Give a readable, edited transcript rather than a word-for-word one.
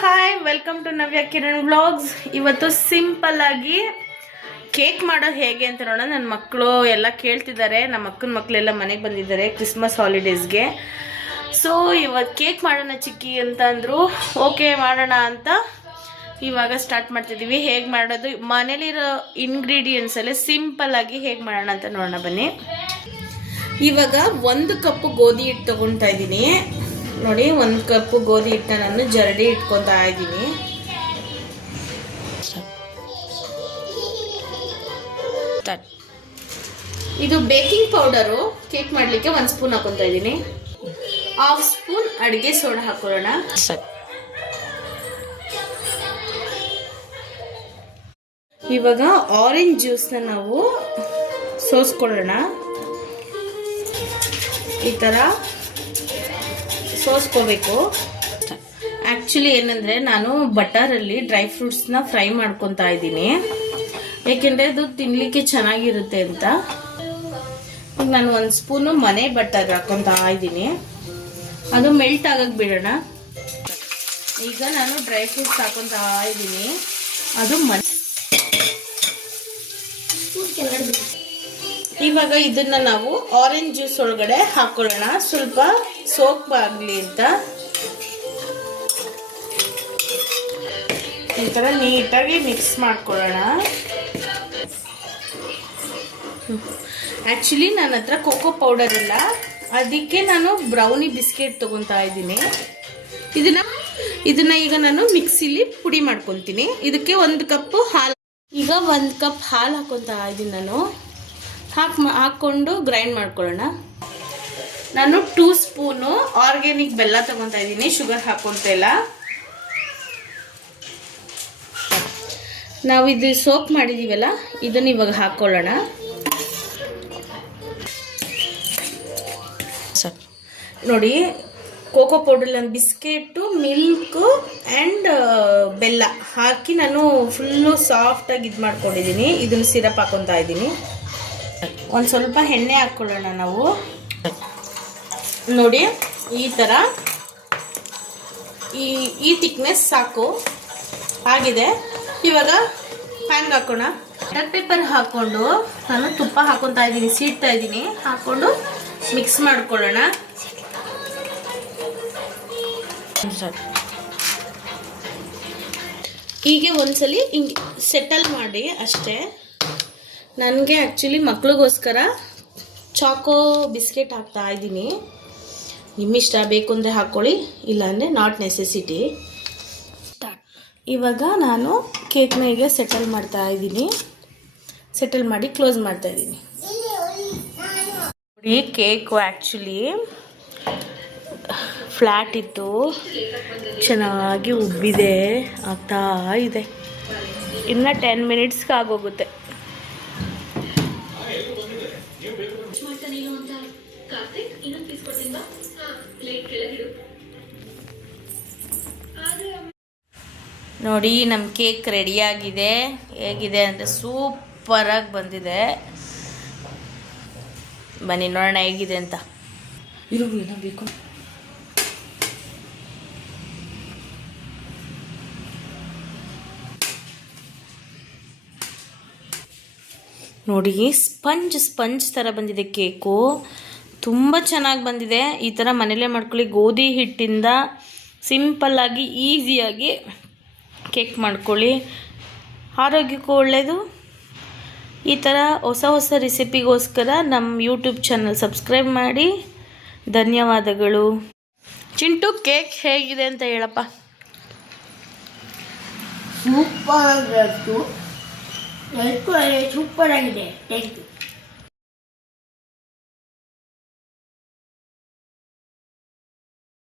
Hi, welcome to Navya Kiran vlogs. ಇವತ್ತು simple ಆಗಿ cake ಮಾಡೋದು ಹೇಗೆ ಅಂತ ನೋಡೋಣ. ನನ್ನ ಮಕ್ಕಳು ಎಲ್ಲ ಕೇಳ್ತಿದ್ದಾರೆ. ನಮ್ಮ ಅಕ್ಕನ ಮಕ್ಕಳೆಲ್ಲ ಮನೆಗೆ ಬಂದಿದ್ದಾರೆ ಕ್ರಿಸ್ಮಸ್ ಹಾಲಿಡೇಸ್ಗೆ. ಸೊ ಇವತ್ತು ಕೇಕ್ ಮಾಡೋಣ ಚಿಕ್ಕಿ ಅಂತ ಅಂದರು. ಓಕೆ ಮಾಡೋಣ ಅಂತ ಇವಾಗ ಸ್ಟಾರ್ಟ್ ಮಾಡ್ತಿದ್ದೀವಿ. ಹೇಗೆ ಮಾಡೋದು, ಮನೇಲಿರೋ ಇಂಗ್ರೀಡಿಯೆಂಟ್ಸಲ್ಲೇ ಸಿಂಪಲ್ ಆಗಿ ಹೇಗೆ ಮಾಡೋಣ ಅಂತ ನೋಡೋಣ ಬನ್ನಿ. ಇವಾಗ 1 ಕಪ್ ಗೋಧಿ ಹಿಟ್ಟು ತೊಗೊಳ್ತಾ ಇದ್ದೀನಿ. ನೋಡಿ, 1 ಕಪ್ ಗೋಧಿ ಹಿಟ್ಟನ್ನ ನಾನು ಜರಡಿ ಇಟ್ಕೊತಾ ಇದ್ದೀನಿ. ಇದು ಬೇಕಿಂಗ್ ಪೌಡರು. ಕೇಕ್ ಮಾಡಲಿಕ್ಕೆ 1 ಸ್ಪೂನ್ ಹಾಕೊತಾ ಇದ್ದೀನಿ. 1/2 ಸ್ಪೂನ್ ಅಡುಗೆ ಸೋಡಾ ಹಾಕೊಳ್ಳೋಣ. ಇವಾಗ ಆರೆಂಜ್ ಜ್ಯೂಸ್ನ ನಾವು ಸೋಸ್ಕೊಳ್ಳೋಣ. ಈ ಥರ ಸೋಸ್ಕೋಬೇಕು. ಆ್ಯಕ್ಚುಲಿ ಏನಂದರೆ, ನಾನು ಬಟರಲ್ಲಿ ಡ್ರೈ ಫ್ರೂಟ್ಸ್ನ ಫ್ರೈ ಮಾಡ್ಕೊತಾ ಇದ್ದೀನಿ, ಏಕೆಂದರೆ ಅದು ತಿನ್ನಲಿಕ್ಕೆ ಚೆನ್ನಾಗಿರುತ್ತೆ ಅಂತ. ಈಗ ನಾನು 1 ಸ್ಪೂನು ಮನೆ ಬಟರ್ ಹಾಕೊತಾ ಇದ್ದೀನಿ. ಅದು ಮೆಲ್ಟ್ ಆಗಕ್ಕೆ ಬಿಡೋಣ. ಈಗ ನಾನು ಡ್ರೈ ಫ್ರೂಟ್ಸ್ ಹಾಕೊತಾ ಇದ್ದೀನಿ. ಅದು ಇವಾಗ ಇದನ್ನ ನಾವು ಆರೆಂಜ್ ಜ್ಯೂಸ್ ಒಳಗಡೆ ಹಾಕೊಳ್ಳೋಣ, ಸ್ವಲ್ಪ ಸೋಪ್ ಆಗಲಿ ಅಂತ. ಈ ಥರ ನೀಟಾಗಿ ಮಿಕ್ಸ್ ಮಾಡ್ಕೊಳ್ಳೋಣ. ಆ್ಯಕ್ಚುಲಿ ನನ್ನ ಹತ್ರ ಕೋಕೋ ಪೌಡರ್ ಇಲ್ಲ, ಅದಕ್ಕೆ ನಾನು ಬ್ರೌನಿ ಬಿಸ್ಕೆಟ್ ತೊಗೊತಾ ಇದ್ದೀನಿ. ಇದನ್ನ ಈಗ ನಾನು ಮಿಕ್ಸಿಲಿ ಪುಡಿ ಮಾಡ್ಕೊತೀನಿ. ಇದಕ್ಕೆ 1 ಕಪ್ ಹಾಲು, ಈಗ 1 ಕಪ್ ಹಾಲು ಹಾಕೊತಾ ಇದ್ದೀನಿ ನಾನು. ಹಾಕ್ಕೊಂಡು ಗ್ರೈಂಡ್ ಮಾಡ್ಕೊಳ್ಳೋಣ. ನಾನು 2 ಸ್ಪೂನು ಆರ್ಗ್ಯಾನಿಕ್ ಬೆಲ್ಲ ತಗೊತಾ ಇದ್ದೀನಿ, ಶುಗರ್ ಹಾಕೊಂತ ಇಲ್ಲ. ನಾವು ಇದು ಸೋಪ್ ಮಾಡಿದ್ದೀವಲ್ಲ, ಇದನ್ನು ಇವಾಗ ಹಾಕ್ಕೊಳ್ಳೋಣ. ನೋಡಿ, ಕೋಕೋ ಪೌಡರ್, ನಾನು ಬಿಸ್ಕೆಟು, ಮಿಲ್ಕು ಆ್ಯಂಡ್ ಬೆಲ್ಲ ಹಾಕಿ ನಾನು ಫುಲ್ಲು ಸಾಫ್ಟಾಗಿ ಇದು ಮಾಡ್ಕೊಂಡಿದ್ದೀನಿ. ಇದನ್ನು ಸಿರಪ್ ಹಾಕೊತಾ ಇದ್ದೀನಿ. ಒಂದು ಸ್ವಲ್ಪ ಎಣ್ಣೆ ಹಾಕ್ಕೊಳ್ಳೋಣ ನಾವು. ನೋಡಿ, ಈ ಥರ ಈ ಥಿಕ್ನೆಸ್ ಸಾಕು ಆಗಿದೆ. ಇವಾಗ ಪ್ಯಾನ್ಗೆ ಹಾಕೋಣ. ಬಟರ್ ಪೇಪರ್ ಹಾಕ್ಕೊಂಡು ನಾನು ತುಪ್ಪ ಹಾಕೊತಾ ಇದ್ದೀನಿ, ಸೀಡ್ತಾ ಇದ್ದೀನಿ. ಹಾಕ್ಕೊಂಡು ಮಿಕ್ಸ್ ಮಾಡ್ಕೊಳ್ಳೋಣ. ಹೀಗೆ ಒಂದ್ಸಲಿ ಹಿಂಗೆ ಸೆಟಲ್ ಮಾಡಿ ಅಷ್ಟೇ. ನನಗೆ ಆ್ಯಕ್ಚುಲಿ ಮಕ್ಳಿಗೋಸ್ಕರ ಚಾಕೋ ಬಿಸ್ಕೆಟ್ ಹಾಕ್ತಾ ಇದ್ದೀನಿ. ನಿಮ್ಮಿಷ್ಟ, ಬೇಕು ಅಂದರೆ ಹಾಕ್ಕೊಳ್ಳಿ, ಇಲ್ಲಾಂದರೆ ನಾಟ್ ನೆಸೆಸಿಟಿ. ಇವಾಗ ನಾನು ಕೇಕ್ನ ಈಗ ಸೆಟಲ್ ಮಾಡ್ತಾ ಇದ್ದೀನಿ. ಸೆಟಲ್ ಮಾಡಿ ಕ್ಲೋಸ್ ಮಾಡ್ತಾ ಇದ್ದೀನಿ. ನೋಡಿ, ಕೇಕು ಆ್ಯಕ್ಚುಲಿ ಫ್ಲ್ಯಾಟ್ ಇತ್ತು, ಚೆನ್ನಾಗಿ ಉಬ್ಬಿದೆ, ಆಗ್ತಾ ಇದೆ. ಇನ್ನು 10 ಮಿನಿಟ್ಸ್ಗೆ ಆಗೋಗುತ್ತೆ. ನೋಡಿ, ನಮ್ಮ ಕೇಕ್ ರೆಡಿಯಾಗಿದೆ. ಹೇಗಿದೆ ಅಂದರೆ ಸೂಪರಾಗಿ ಬಂದಿದೆ. ಬನ್ನಿ ನೋಡೋಣ ಹೇಗಿದೆ ಅಂತ. ಬೇಕು ನೋಡಿ, ಸ್ಪಂಜ್ ಥರ ಬಂದಿದೆ ಕೇಕು. ತುಂಬ ಚೆನ್ನಾಗಿ ಬಂದಿದೆ. ಈ ಥರ ಮನೇಲೇ ಮಾಡ್ಕೊಳ್ಳಿ. ಗೋಧಿ ಹಿಟ್ಟಿಂದ ಸಿಂಪಲ್ಲಾಗಿ ಈಸಿಯಾಗಿ ಕೇಕ್ ಮಾಡ್ಕೊಳ್ಳಿ. ಆರೋಗ್ಯಕ್ಕೂ ಒಳ್ಳೆಯದು. ಈ ಥರ ಹೊಸ ರೆಸಿಪಿಗೋಸ್ಕರ ನಮ್ಮ ಯೂಟ್ಯೂಬ್ ಚಾನಲ್ ಸಬ್ಸ್ಕ್ರೈಬ್ ಮಾಡಿ. ಧನ್ಯವಾದಗಳು. ಚಿಂಟು, ಕೇಕ್ ಹೇಗಿದೆ ಅಂತ ಹೇಳಪ್ಪ. ಸೂಪರ್ ಆಗಿದೆ. Thank you.